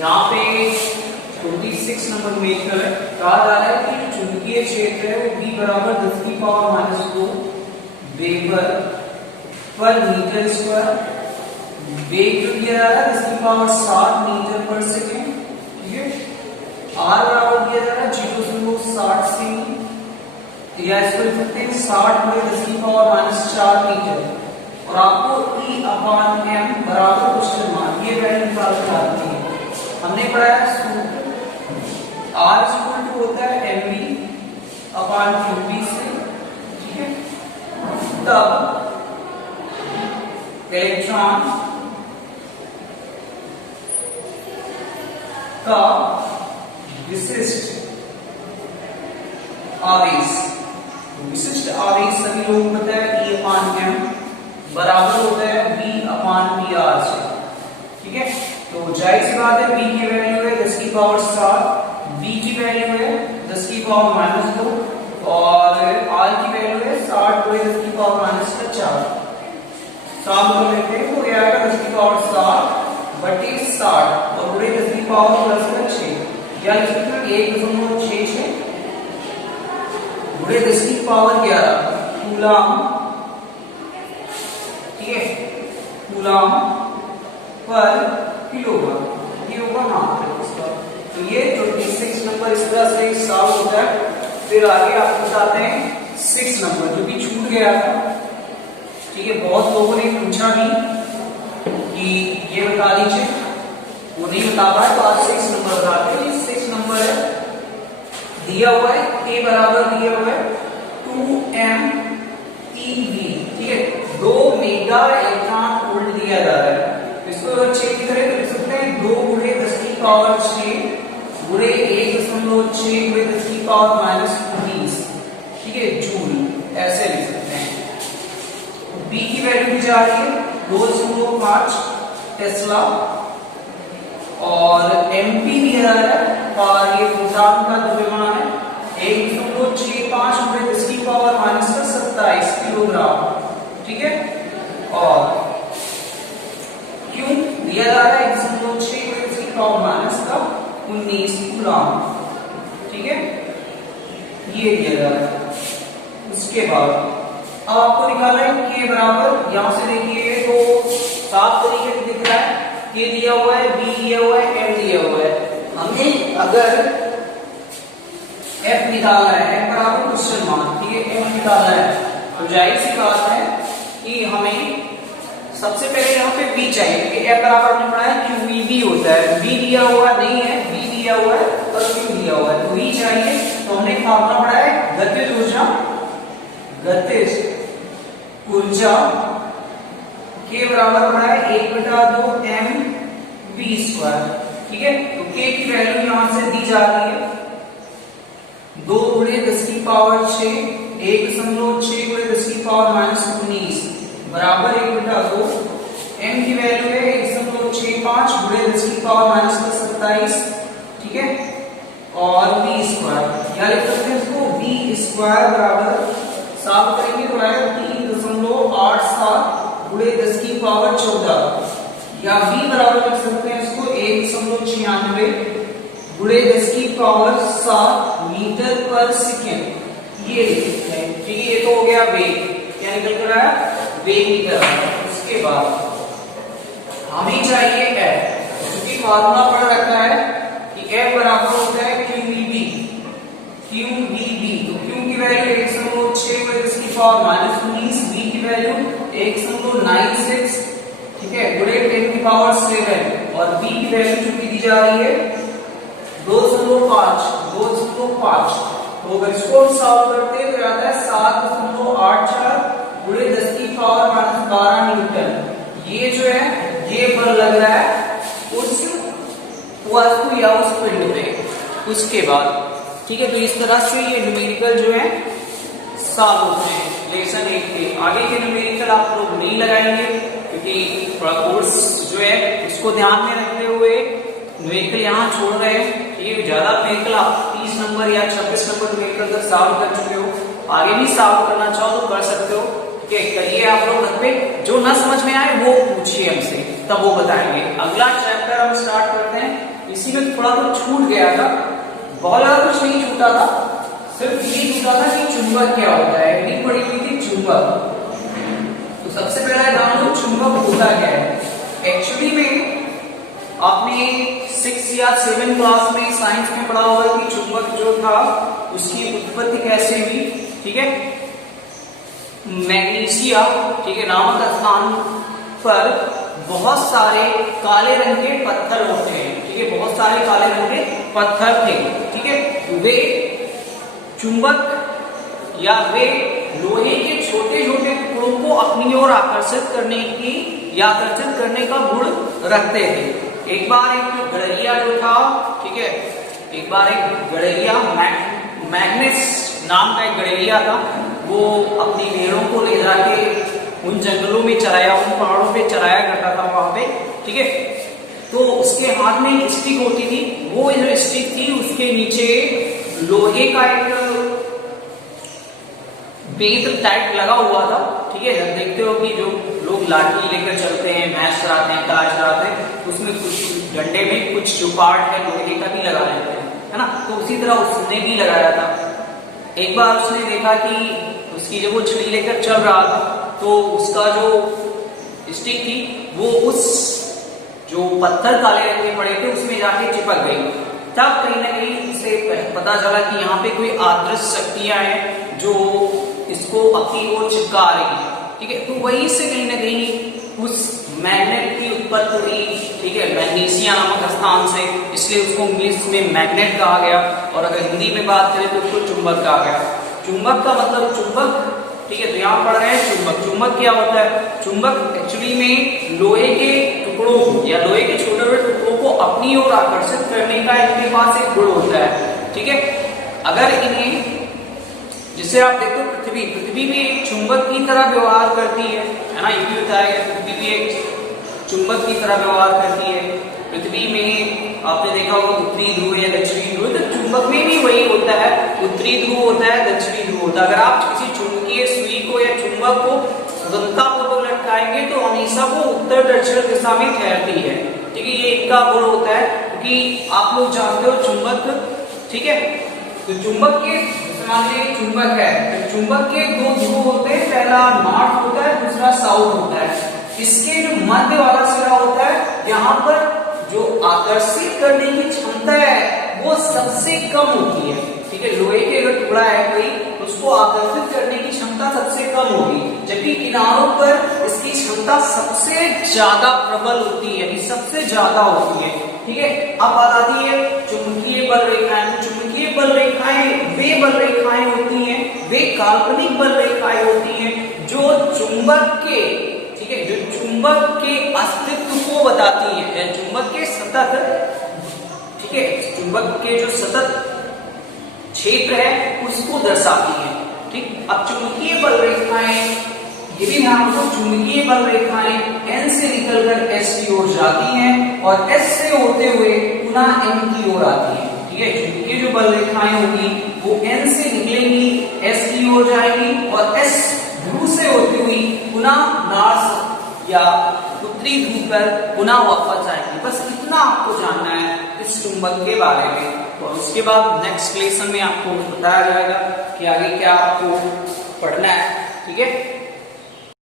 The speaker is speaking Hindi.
यहाँ पे 26 नंबर में कहा जा रहा है कि चुंबकीय क्षेत्र है वो B बराबर 10⁻⁻2 वेबर पर मीटर स्क्वायर, वेग जो दिया जा रहा है 10⁻60 मीटर पर सेकेंड, ठीक है। R बराबर दिया जा रहा है 0.60 सेमी, या इसको लिख सकते हैं 60 में 10⁻⁴ मीटर, और आपको E/m बराबर क्वेश्चन मान ये वैल्यू निकालनी आती है। हमने पढ़ा है सूत्र R होता है mv/qb से, ठीक है। तब इलेक्ट्रॉन का विशिष्ट आवेश सभी लोगों को पता है E/m बराबर होता है V/pr से, ठीक है। तो जाहिर सी बात है V की वैल्यू है 10⁻⁷, V की वैल्यू है 10⁻⁻2 और R की वैल्यू है 60 × 10⁻⁴। साफ कर लेते हैं तो ये आएगा 10⁻60 और बड़े 10⁻+6, या लिख सकते हैं 1.66 बड़े 10⁻11 कूलम, ठीक है, कूलम पर किलोग्राम, ये होगा हाँ इसका। तो ये 26 नंबर इस तरह से सॉल्व होता है। फिर आगे आप बताते हैं 6 नंबर जो कि छूट गया था, ठीक है। बहुत लोगों ने पूछा भी कि ये बता दीजिए, वो नहीं बता पाए, तो आज 6 नंबर बताते हैं। ये 6 नंबर है, दिया हुआ है K बराबर दिया हुआ है 2m ठीक है, 2 मेगा इलेक्ट्रॉन वोल्ट दिया जा रहा है। इसको चेक करें तो लिख सकते हैं 2 × 10⁻6 गुणे 1.6 × 10⁻⁻19, ठीक है, जूल, ऐसे लिख सकते हैं। B की वैल्यू दी जा रही है 2.5 टेस्ला, और MP दिया जा रहा है, और ये प्रोटॉन का द्रव्यमान है 1.65 × 10⁻⁻27 किलोग्राम, ठीक है। और Q दिया जा रहा है 1.6 × 10⁻⁻19 कूलम, ठीक है, ये दिया जा रहा है। उसके बाद अब आपको निकालना है K बराबर, यहां से देखिए तो साफ तरीके से दिख रहा है, K दिया हुआ है, B दिया हुआ है, M दिया हुआ है। हमें अगर F निकालना है, F बराबर क्वेश्चन मार्क, ठीक है, M निकालना है, तो जाहिर सी बात है कि हमें सबसे पहले यहाँ पे B चाहिए, क्योंकि F बराबर हमने पढ़ा है QEB होता है। B दिया हुआ नहीं है, B दिया हुआ है और Q दिया हुआ है, तो V चाहिए। तो हमने फार्मूला पढ़ा है गतिज ऊर्जा K बराबर पढ़ा है 1/2 mv², ठीक है। तो K की वैल्यू यहां से दी जा रही है 2 × 10⁻6 1.6 × 10⁻⁻19 बराबर 1/2, m की वैल्यू है 1.65 × 10⁻⁻27, ठीक है, और v², या लिख सकते हैं इसको v² बराबर, साफ करेंगे तो आएगा 3.87 × 10⁻14, या v बराबर लिख सकते हैं इसको 1.96 × 10⁻7 मीटर पर सेकेंड, ये लिख सकते हैं, ठीक है। ये तो हो गया वेग, क्या निकल कर आया, वेग निकल आया। उसके बाद हमें चाहिए F, क्योंकि फार्मूला पढ़ रखा है कि F बराबर होता है QEB, तो Q की वैल्यू 1.6 × 10⁻⁻19, B की वैल्यू 1.96, ठीक है, गुणे 10⁻7, और B की वैल्यू जो दी जा रही है 2.5, तो अगर इसको सॉल्व करते हैं तो आता है 7.84 × 10⁻12 न्यूटन। ये जो है ये बल लग रहा है उस वस्तु या उस पिंड पे। उसके बाद, ठीक है, तो इस तरह से ये न्यूमेरिकल जो है सॉल्व होते हैं लेसन 1 के। आगे के न्यूमेरिकल आप लोग नहीं लगाएंगे, क्योंकि थोड़ा कोर्स जो है उसको ध्यान में रखते हुए न्यूमेरिकल यहाँ छोड़ रहे हैं। ये ज्यादा न्यूमेरिकल आप 30 नंबर या 26 नंबर न्यूमेरिकल तक सॉल्व कर चुके हो, आगे भी सॉल्व करना चाहो तो कर सकते हो, ठीक है। करिए आप लोग घर पे, जो ना समझ में आए वो पूछिए हमसे, तब वो बताएंगे। अगला चैप्टर हम स्टार्ट करते हैं इसी में थोड़ा कुछ छूट गया था, बहुत ज्यादा कुछ नहीं छूटा था, सिर्फ ये छूटा था कि चुंबक क्या होता है। हेडिंग पड़ी हुई थी चुंबक। तो सबसे पहला जान लो चुंबक होता क्या है। एक्चुअली में आपने 6 या 7 क्लास में साइंस में पढ़ा होगा कि चुंबक जो था उसकी उत्पत्ति कैसे हुई। ठीक है, मैग्नीशिया, ठीक है, नामक स्थान पर बहुत सारे काले रंग के पत्थर होते हैं। ठीक है, बहुत सारे काले रंग के पत्थर थे। ठीक है, वे चुंबक या वे लोहे के छोटे छोटे टुकड़ों को अपनी ओर आकर्षित करने का गुण रखते थे। एक बार एक गड़रिया जो था, ठीक है, एक बार एक गड़रिया, मैग्नेस नाम का एक गड़रिया था, वो अपनी भेड़ों को ले जाके उन जंगलों में चराया, उन पहाड़ों पे चराया करता था वहां पे। ठीक है, तो उसके हाथ में एक स्टिक होती थी, वो जो स्टिक थी उसके नीचे लोहे का एक बेत टाइप लगा हुआ था। ठीक है, जब देखते हो कि जो लोग लाठी लेकर चलते हैं, भैंस चराते हैं, गाय चराते हैं, उसमें कुछ डंडे में कुछ जो पार्ट है लोहे का भी लगा लेते हैं, है ना। तो उसी तरह उसने भी लगाया था। एक बार उसने देखा कि उसकी जब वो छड़ी लेकर चल रहा था तो उसका जो स्टिक थी वो उस जो पत्थर काले रंग के पड़े थे उसमें जाके चिपक गई। तब कहीं ना कहीं उसे पता चला कि यहाँ पे कोई आदर्श शक्तियां हैं जो इसको अपनी ओर चिपका रही है। ठीक है, तो वहीं से कहीं ना कहीं उस मैग्नेट की उत्पत्ति हुई। ठीक है, मैग्नीशिया नामक स्थान से, इसलिए उसको इंग्लिश में मैग्नेट कहा गया, और अगर हिंदी में बात करें तो उसको चुंबक कहा गया। चुंबक का मतलब चुंबक, ठीक है, तो यहाँ पढ़ रहे हैं चुंबक। चुंबक क्या होता है? चुंबक एक्चुअली में लोहे के टुकड़ों को या लोहे के छोटे छोटे टुकड़ों को अपनी ओर आकर्षित करने का इनके पास एक गुण होता है। ठीक है, अगर इन्हें, जिसे आप देखो पृथ्वी भी एक चुंबक की तरह व्यवहार करती है ना, ये भी बताया गया पृथ्वी भी एक चुंबक की तरह व्यवहार करती है। पृथ्वी में आपने देखा होगा उत्तरी ध्रुव या दक्षिणी ध्रुव, तो चुंबक में भी वही होता है, उत्तरी ध्रुव होता है, दक्षिणी ध्रुव होता है। अगर आप किसी चुंबकीय सुई को या चुंबक को स्वतंत्रतापूर्वक लटकाएंगे तो हमेशा वो उत्तर दक्षिण दिशा में ठहरती है। ठीक है, ये इनका गुण होता है, क्योंकि आप लोग जानते हो चुंबक, ठीक है, तो चुंबक के चुंबक है, तो चुंबक के दो ध्रुव होते हैं, पहला नॉर्थ होता है, दूसरा साउथ होता है। इसके जो मध्य वाला सिरा होता है, यहाँ पर जो आकर्षित करने की क्षमता है वो सबसे कम होती है। ठीक है, लोहे के अगर टुकड़ा है कोई, उसको आकर्षित करने की क्षमता सबसे कम होगी, जबकि किनारों पर इसकी क्षमता सबसे ज्यादा प्रबल होती है, सबसे ज्यादा होती है। ठीक है, अब बात आती है चुंबकीय बल रेखाएं। चुंबकीय बल रेखाएं वे बल रेखाएं होती हैं, वे काल्पनिक बल रेखाएं होती हैं जो चुंबक के, ठीक है, जो चुंबक के अस्तित्व को बताती है, चुंबक के सतत, ठीक है, चुंबक के जो सतत क्षेत्र है उसको दर्शाती है। ठीक, अब चुंबकीय बल रेखाएं, ये भी ध्यान रखो, चुंबकीय बल रेखाएं N से निकलकर S की ओर जाती हैं और S से होते हुए पुनः N की ओर आती हैं। ठीक है, चुंबकीय जो बल रेखाएं होगी वो N से निकलेंगी, S की ओर जाएंगी और S ध्रुव से होती हुई पुनः नॉर्थ या उत्तरी ध्रुव पर पुनः वापस आएंगी। बस इतना आपको जानना है इस चुंबक के बारे में, और उसके बाद नेक्स्ट लेसन में आपको बताया जाएगा कि आगे क्या आपको पढ़ना है। ठीक है।